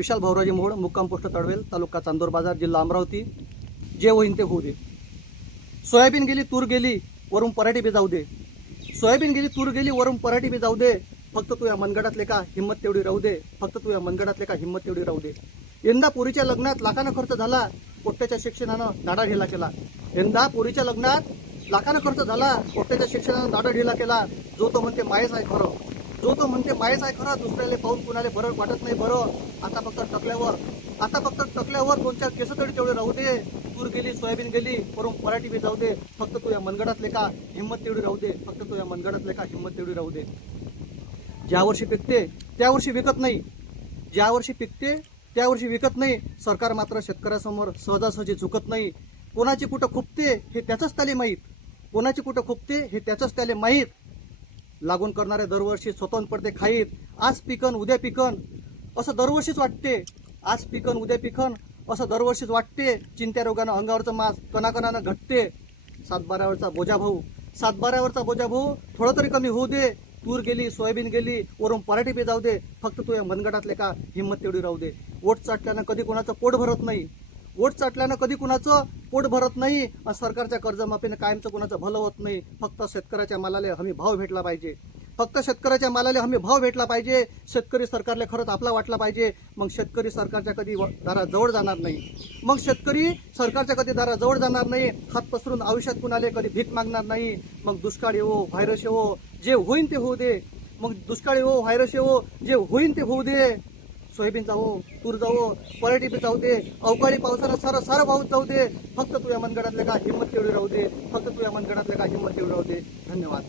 विशाल भाऊराजी मोहोळ, मुक्काम पोस्ट तळवेल, तालुका चांदूर बाजार, जिल्हा अमरावती. जे होईन ते होऊ दे. सोयाबीन गेली, तूर गेली, वरून पराठी बी जाऊ दे. सोयाबीन गेली, तूर गेली, वरून पराठी बी जाऊ दे. फक्त तू या मनगडातले का हिंमत तेवढी राहू दे. फक्त तू या मनगडातले का हिंमत तेवढी राहू दे. यंदा पोरीच्या लग्नात लाखानं खर्च झाला, पोट्ट्याच्या शिक्षणानं दाढा ढिला केला. यंदा पोरीच्या लग्नात लाखानं खर्च झाला, पोट्ट्याच्या शिक्षणानं दाढा ढिला केला. जो तो म्हणते मायच आहे खरं, जो तो म्हणते मायच आहे खरं. दुसऱ्याला पाहून कुणाला बरं वाटत नाही बरं. आता फक्त टकल्यावर 2-4 केस तरी तेवढे राहू दे. तूर गेली, सोयाबीन गेली, वरून पराठी बी जाऊ दे. फक्त तू या मनगडातले का हिंमत तेवढी राहू दे. फक्त तू या मनगडातले का हिंमत तेवढी राहू दे. ज्या वर्षी पिकते त्या वर्षी विकत नाही, ज्या वर्षी पिकते त्या वर्षी विकत नाही. सरकार मात्र शेतकऱ्यासमोर सहजासहजी झुकत नाही. कोणाची कुठं खुपते हे त्याचंच त्याला माहीत, कोणाची कुठं खुपते हे त्याचंच त्याला माहीत. लागून करणारे दरवर्षी स्वतंत्र पडते खाईत. आज पिकन उद्या पिकन असं दरवर्षीच वाटते. आज पिकन उद्या पिकन असं दरवर्षीच वाटते. चिंत्या रोगानं अंगावरचं मास कणाकणानं घटते. सातबाऱ्यावरचा बोजा भाऊ थोडं तरी कमी होऊ दे. तूर गेली, सोयाबीन गेली, वरून पराठी बी जाऊ दे. फक्त तू या मनगडातले का हिंमत तेवढी राहू दे. वोट चाटल्यानं कधी कोणाचं पोट भरत नाही, वोट चाटल्यानं कधी कुणाचं पोट भरत नाही. सरकारच्या कर्जमाफीनं कायमचं कुणाचं भलं होत नाही. फक्त शेतकऱ्याच्या मालाला हमी भाव भेटला पाहिजे. फक्त शेतकऱ्याच्या मालाला हमी भाव भेटला पाहिजे. शेतकरी सरकारला खरंच आपला वाटला पाहिजे. मग शेतकरी सरकारच्या कधी दाराजवळ जाणार नाही. मग शेतकरी सरकारच्या कधी दाराजवळ जाणार नाही. हात पसरून आयुष्यात कुणाला कधी भीक मागणार नाही. मग दुष्काळ येवो, व्हायरस येवो, जे होईन ते होऊ दे. मग दुष्काळ येवो, व्हायरस येवो, जे होईन ते होऊ दे. सोयाबीन जावो, तूर जावो, पराठी बी जाऊ दे. अवकाळी पावसानं सारं पाऊस जाऊ दे. फक्त तू या मनगडातले का हिंमत तेवढी राहू दे. फक्त तू या मनगडातले का हिंमत तेवढी राहू दे. धन्यवाद.